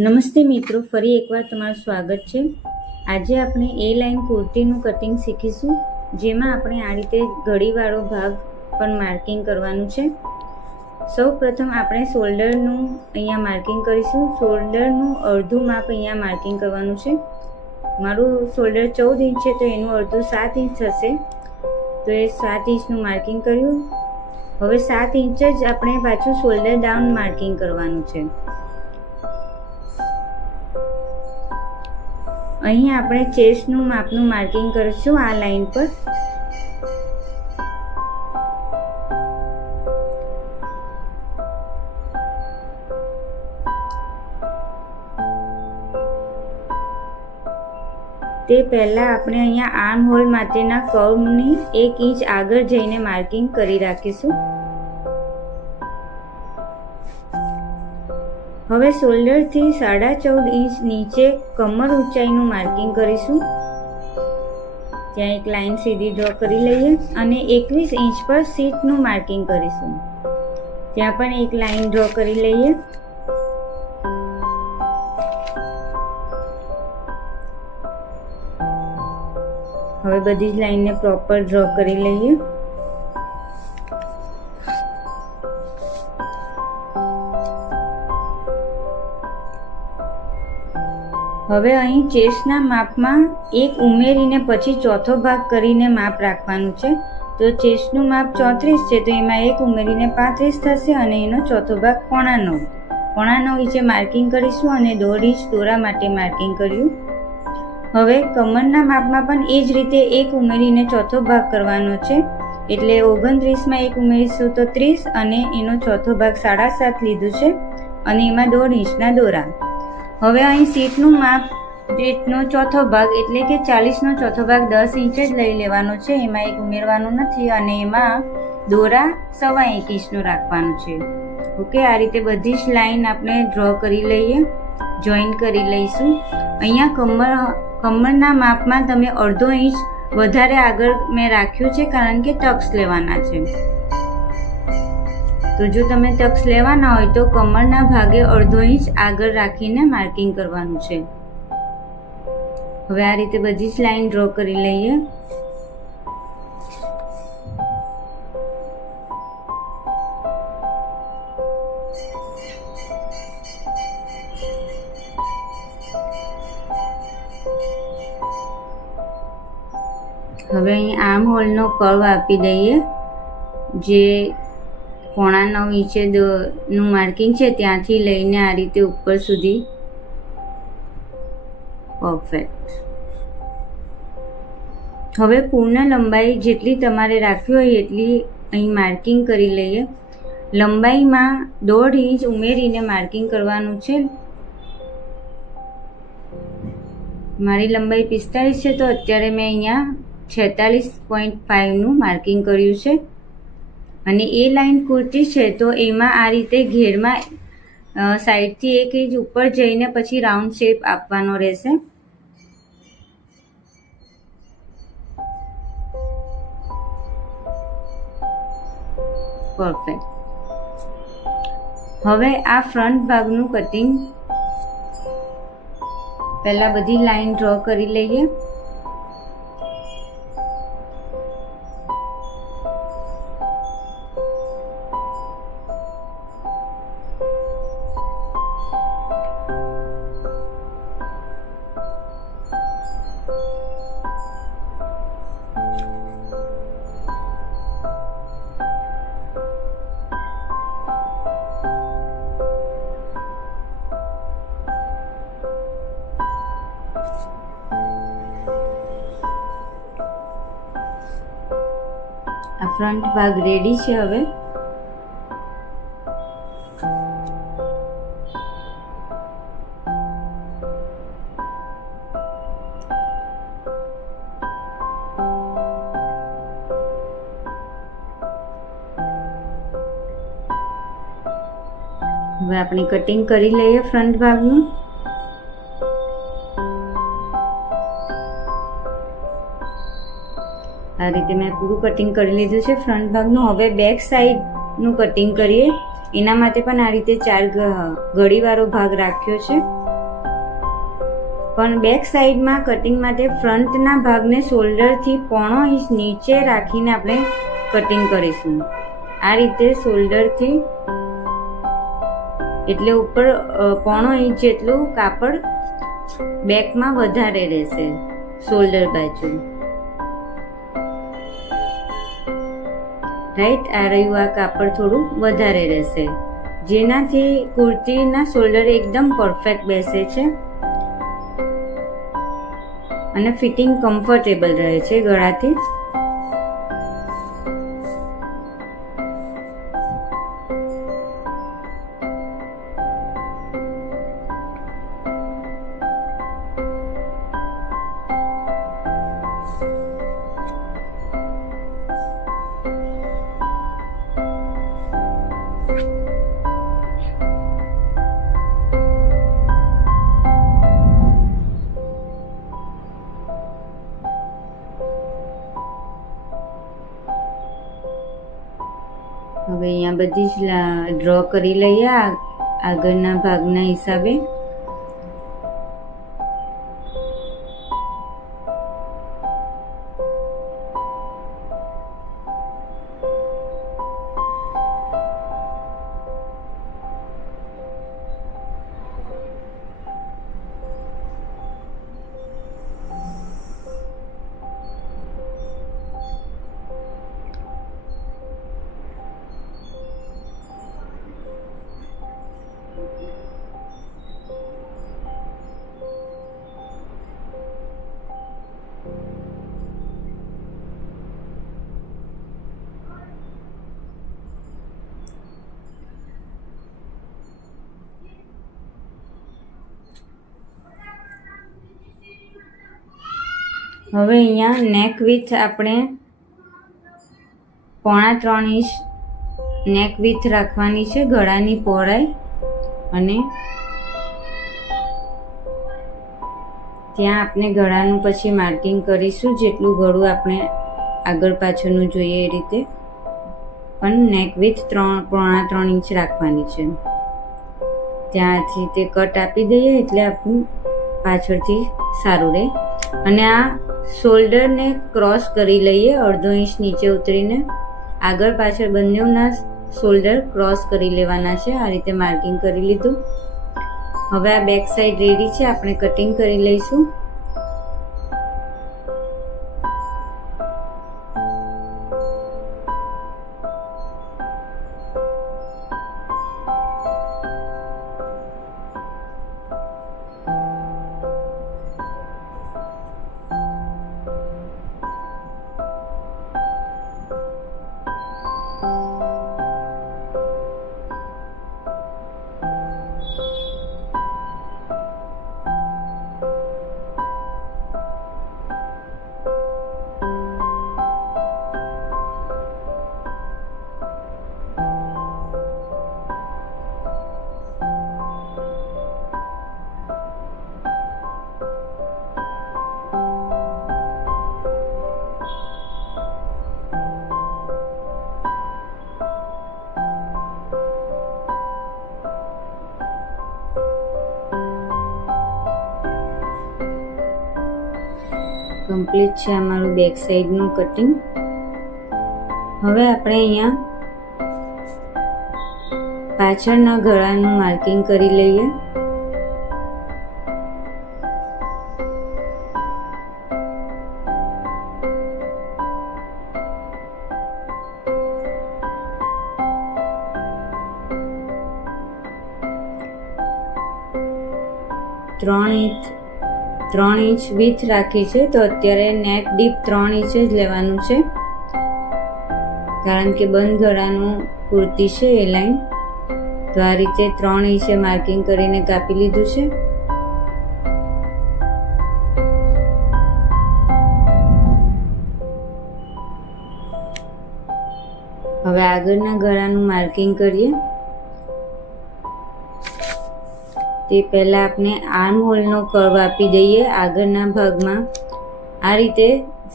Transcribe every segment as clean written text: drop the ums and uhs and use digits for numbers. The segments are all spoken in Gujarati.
નમસ્તે મિત્રો, ફરી એકવાર તમારું સ્વાગત છે. આજે આપણે એ લાઇન કુર્તીનું કટિંગ શીખીશું, જેમાં આપણે આ રીતે ઘડીવાળો ભાગ પણ માર્કિંગ કરવાનું છે. સૌ પ્રથમ આપણે શોલ્ડરનું અહીંયા માર્કિંગ કરીશું. શોલ્ડરનું અડધું માપ અહીંયા માર્કિંગ કરવાનું છે. મારું શોલ્ડર 14 ઇંચ છે, તો એનું અડધું 7 ઇંચ થશે. તો એ 7 ઇંચનું માર્કિંગ કર્યું. હવે 7 ઇંચ જ આપણે પાછું શોલ્ડર ડાઉન માર્કિંગ કરવાનું છે. અહીં આપણે ચેસ્ટનું માપનું માર્કિંગ કરીશું આ લાઈન પર. તે પહેલાં આપણે અહીંયા આર્મ હોલ માટેના કર્વની 1 ઇંચ આગળ જઈને માર્કિંગ કરી રાખીશું. હવે શોલ્ડરથી 14.5 ઇંચ નીચે કમર ઊંચાઈનું માર્કિંગ કરીશું. ત્યાં એક લાઈન સીધી ડ્રો કરી લઈએ અને 21 ઇંચ પર સીટનું માર્કિંગ કરીશું. ત્યાં પણ એક લાઈન ડ્રો કરી લઈએ. હવે બધી જ લાઈનને પ્રોપર ડ્રો કરી લઈએ. હવે અહીં ચેસ્ટના માપમાં 1 ઉમેરીને પછી ચોથો ભાગ કરીને માપ રાખવાનું છે. તો ચેસ્ટનું માપ 34 છે, તો એમાં 1 ઉમેરીને 35 થશે અને એનો ચોથો ભાગ 9.5 ઇંચે માર્કિંગ કરીશું અને 1.5 ઇંચ દોરા માટે માર્કિંગ કર્યું. હવે કમરના માપમાં પણ એ જ રીતે 1 ઉમેરીને ચોથો ભાગ કરવાનો છે. એટલે 29માં 1 ઉમેરીશું તો 30 અને એનો ચોથો ભાગ 7.5 લીધું છે અને એમાં 1.5 ઇંચના દોરા. હવે અહીં સીટનું માપ સીટનો ચોથો ભાગ એટલે કે 40નો ચોથો ભાગ 10 ઇંચ જ લઈ લેવાનો છે. એમાં 1 ઉમેરવાનું નથી અને એમાં દોરા 1.25 ઇંચનો રાખવાનું છે. ઓકે, આ રીતે બધી જ લાઈન આપણે ડ્રો કરી લઈએ, જોઈન કરી લઈશું. અહીંયા કમરના માપમાં તમે 1/2 ઇંચ વધારે આગળ મેં રાખ્યું છે, કારણ કે ટક્સ લેવાના છે. તો જો તમે ટક્સ લેવાના હોય તો કમરના ભાગે 1/2 ઇંચ આગળ રાખીને માર્કિંગ કરવાનું છે. હવે આ રીતે બધી જ લાઈન ડ્રો કરી લઈએ. હવે અહીં આર્મ હોલનો કર્વ આપી દઈએ. જે 9.5 ઇંચે નું માર્કિંગ છે ત્યાંથી લઈને આ રીતે ઉપર સુધી પરફેક્ટ. હવે પૂર્ણ લંબાઈ જેટલી તમારે રાખવી હોય એટલી અહીં માર્કિંગ કરી લઈએ. લંબાઈમાં 1.5 ઇંચ ઉમેરીને માર્કિંગ કરવાનું છે. મારી લંબાઈ 45 છે, તો અત્યારે મેં અહીંયા 46.5નું માર્કિંગ કર્યું છે. અને એ લાઈન કુર્તી છે, તો એમાં આ રીતે ઘેરમાં સાઈડથી 1 ઇંચ ઉપર જઈને પછી રાઉન્ડ શેપ આપવાનો રહેશે. પરફેક્ટ. હવે આ ફ્રન્ટ ભાગનું કટિંગ પહેલા બધી લાઈન ડ્રો કરી લઈએ. આ ફ્રન્ટ ભાગ રેડી છે. હવે આપણે કટિંગ કરી લઈએ ફ્રન્ટ ભાગનું. આ રીતે મેં પૂરું કટિંગ કરી લીધું છે ફ્રન્ટ ભાગનું. હવે બેક સાઈડનું કટિંગ કરીએ. એના માટે પણ આ રીતે 4 ઘડીવાળો ભાગ રાખ્યો છે. પણ બેક સાઈડમાં કટિંગ માટે ફ્રન્ટના ભાગને શોલ્ડરથી 1.5 ઇંચ નીચે રાખીને આપણે કટિંગ કરીશું. આ રીતે શોલ્ડરથી એટલે ઉપર 1.5 ઇંચ જેટલું કાપડ બેકમાં વધારે રહેશે શોલ્ડર બાજુ. રાઈટ, આ રહ્યું આ કાપડ થોડું વધારે રહેશે, જેનાથી કુર્તીના શોલ્ડર એકદમ પરફેક્ટ બેસે છે અને ફિટિંગ કમ્ફર્ટેબલ રહે છે ગળાથી. હવે અહીંયા બધી જ ડ્રો કરી લઈએ આગળના ભાગના હિસાબે. હવે અહીંયા નેક વિથ આપણે 3.5 ઇંચ નેક વિથ રાખવાની છે, ગળાની પહોળાઈ. અને ત્યાં આપણે ગળાનું પછી માર્કિંગ કરીશું, જેટલું ગળું આપણે આગળ પાછળનું જોઈએ એ રીતે. પણ નેક વિથ 3.5 ઇંચ રાખવાની છે. ત્યાંથી તે કટ આપી દઈએ એટલે આપણું પાછળથી સારું રહે. અને આ શોલ્ડરને ક્રોસ કરી લઈએ, 1/2 ઇંચ નીચે ઉતરીને આગળ પાછળ બંનેના શોલ્ડર ક્રોસ કરી લેવાના છે. આ રીતે માર્કિંગ કરી લીધું. હવે આ બેક સાઈડ રેડી છે, આપણે કટિંગ કરી લઈશું. કમ્પ્લીટ છે અમારું બેક સાઈડનું કટિંગ. હવે આપણે અહીંયા પાછળના ગળાનું માર્કિંગ કરી લઈએ. ત્રણ ઇંચ વિથ રાખી છે, તો અત્યારે નેક ડીપ 3 ઇંચ જ લેવાનું છે, કારણ કે બંધ ગળાનું કુર્તી છે એ લાઈન. તો આ રીતે 3 ઇંચે માર્કિંગ કરીને કાપી લીધું છે. હવે આગળના ગળાનું માર્કિંગ કરીએ. તે પહેલાં આપણે આર્મ હોલનો કર્વ આપી દઈએ આગળના ભાગમાં. આ રીતે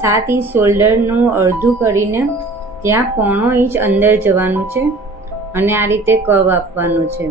7 ઇંચ શોલ્ડરનું અડધું કરીને ત્યાં 1.5 ઇંચ અંદર જવાનું છે અને આ રીતે કર્વ આપવાનો છે.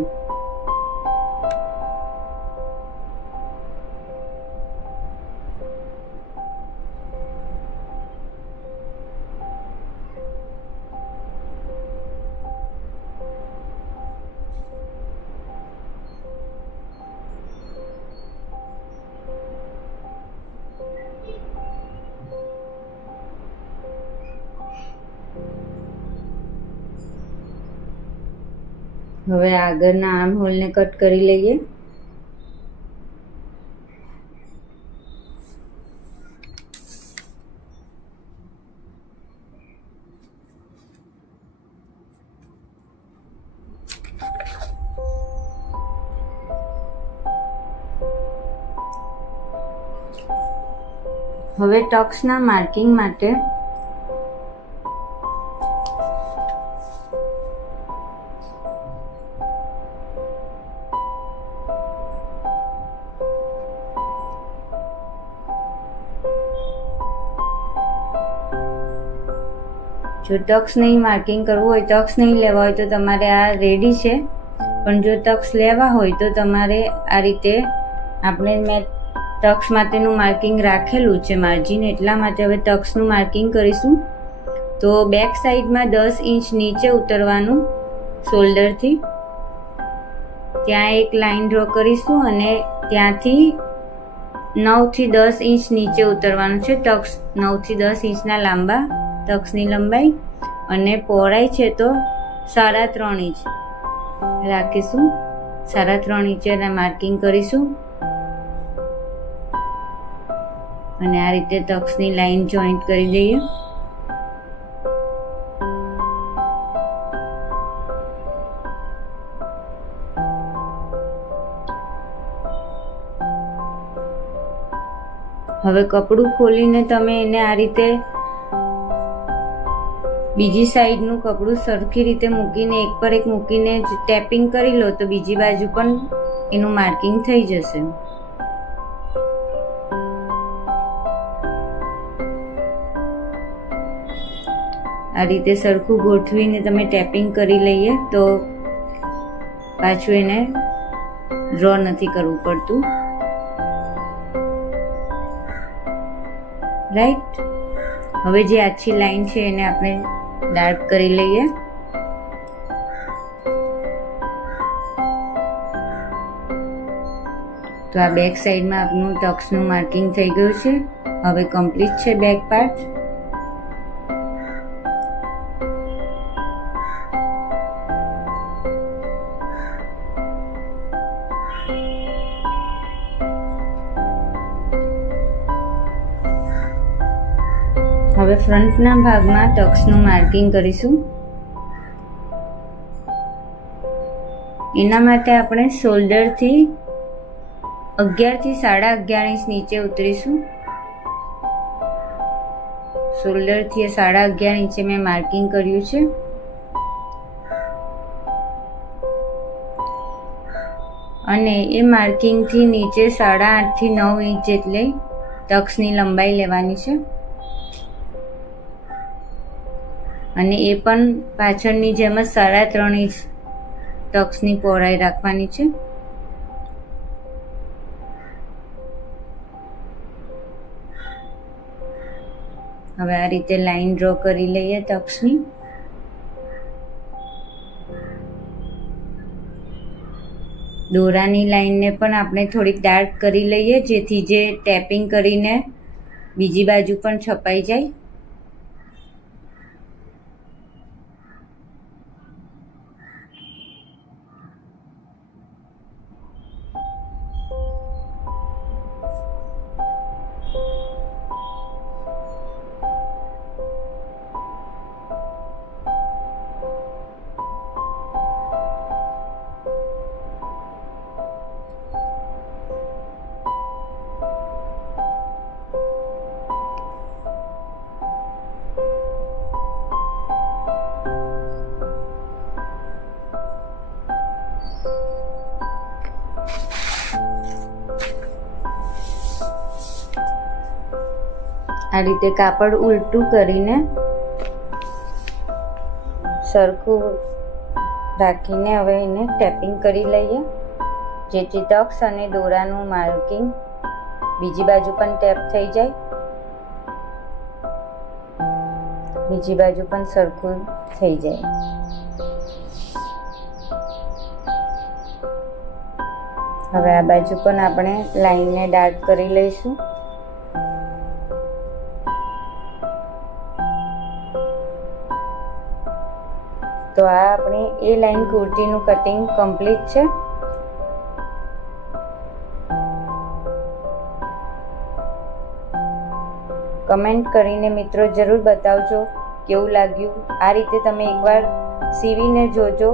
હવે આગળના આર્મ હોલને કટ કરી લઈએ. હવે ટક્સના માર્કિંગ માટે જો ટક્સ નહીં માર્કિંગ કરવું હોય, ટક્સ નહીં લેવા હોય તો તમારે આ રેડી છે. પણ જો ટક્સ લેવા હોય તો તમારે આ રીતે મેં ટક્સ માટેનું માર્કિંગ રાખેલું છે માર્જિન, એટલા માટે હવે ટક્સનું માર્કિંગ કરીશું. તો બેક સાઈડમાં 10 ઇંચ નીચે ઉતરવાનું શોલ્ડરથી, ત્યાં એક લાઈન ડ્રો કરીશું અને ત્યાંથી 9 થી 10 ઇંચ નીચે ઉતરવાનું છે. ટક્સ 9 થી 10 ઇંચના લાંબા ટક્સની લંબાઈ અને પહોળાઈ છે તો 3.5 ઇંચ રાખીશું. 3.5 ઇંચે માર્કિંગ કરીશું અને આ રીતે ટક્સની લાઈન જોઈન્ટ કરી દઈએ. હવે કપડું ખોલીને તમે એને આ રીતે બીજી સાઈડનું કપડું સરખી રીતે મૂકીને એક પર એક મૂકીને ટેપિંગ કરી લો તો બીજી બાજુ પણ એનું માર્કિંગ થઈ જશે. આ રીતે સરખું ગોઠવીને તમે ટેપિંગ કરી લઈએ તો પાછું એને ડ્રો નથી કરવું પડતું. રાઈટ. હવે જે આછી લાઈન છે એને આપણે ડાર્ક કરી લઈએ. તો આ બેક સાઈડમાં આપણું ટક્સનું માર્કિંગ થઈ ગયું છે. હવે કમ્પ્લીટ છે બેક પાર્ટ. હવે ફ્રન્ટના ભાગમાં ટક્સનું માર્કિંગ કરીશું. એના માટે આપણે શોલ્ડરથી 11 થી 11.5 ઇંચ નીચે ઉતરીશું. શોલ્ડરથી 11.5 ઇંચે મેં માર્કિંગ કર્યું છે. અને એ માર્કિંગથી નીચે 8.5 થી 9 ઇંચ જેટલી ટક્સની લંબાઈ લેવાની છે. અને એ પણ પાછળની જેમ જ 3.5 ઇંચ ટક્સની પહોળાઈ રાખવાની છે. હવે આ રીતે લાઈન ડ્રો કરી લઈએ ટક્સની. દોરાની લાઈનને પણ આપણે થોડીક ડાર્ક કરી લઈએ જેથી જે ટેપિંગ કરીને બીજી બાજુ પણ છપાઈ જાય. આ રીતે કાપડ ઉલટું કરીને સરખું રાખીને હવે એને ટેપિંગ કરી લઈએ જેથી ટક્સ અને દોરાનું માર્કિંગ બીજી બાજુ પણ ટેપ થઈ જાય, બીજી બાજુ પણ સરખું થઈ જાય. હવે આ બાજુ પણ આપણે લાઈનને ડાર્ક કરી લઈશું. તો આ આપણી એ લાઈન કુર્તીનું કટિંગ કમ્પ્લીટ છે. કમેન્ટ કરીને મિત્રો જરૂર બતાવજો કેવું લાગ્યું. આ રીતે તમે એકવાર સીવીને જોજો.